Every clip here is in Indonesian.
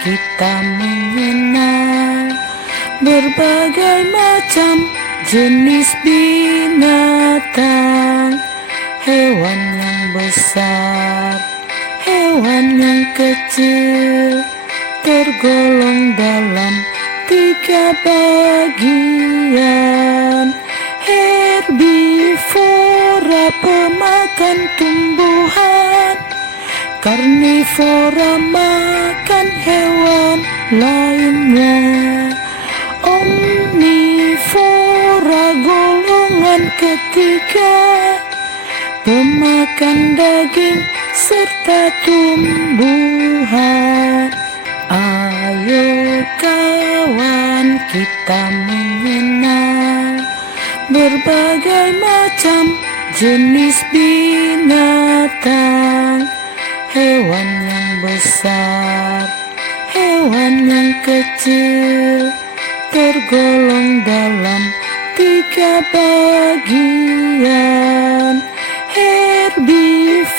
kita mengenal berbagai macam jenis binatang, hewan yang besar, hewan yang kecil, tergolong dalam 3 bagian. Herbivora pemakan tumbuhan, karnivora makan hewan lainnya, omnivora golongan ketiga, pemakan daging serta tumbuhan. Ayo kawan, kita mengenal berbagai macam jenis binatang, hewan yang besar, hewan yang kecil, tergolong dalam 3 bagian. Herbivora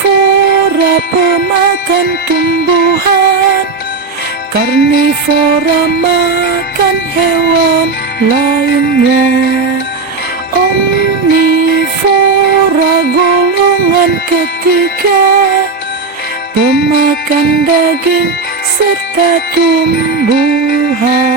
pemakan tumbuhan, karnivora makan hewan lainnya, omnivora golongan ketiga, pemakan daging serta tumbuhan.